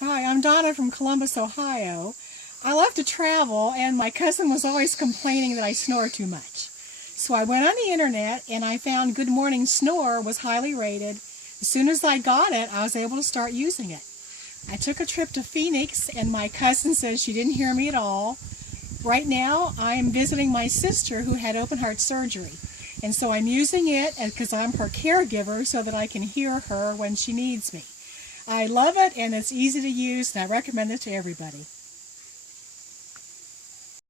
Hi, I'm Donna from Columbus, Ohio. I love to travel, and my cousin was always complaining that I snore too much. So I went on the internet and I found Good Morning Snore was highly rated. As soon as I got it, I was able to start using it. I took a trip to Phoenix, and my cousin says she didn't hear me at all. Right now, I am visiting my sister who had open heart surgery. And so I'm using it because I'm her caregiver so that I can hear her when she needs me. I love it, and it's easy to use, and I recommend it to everybody.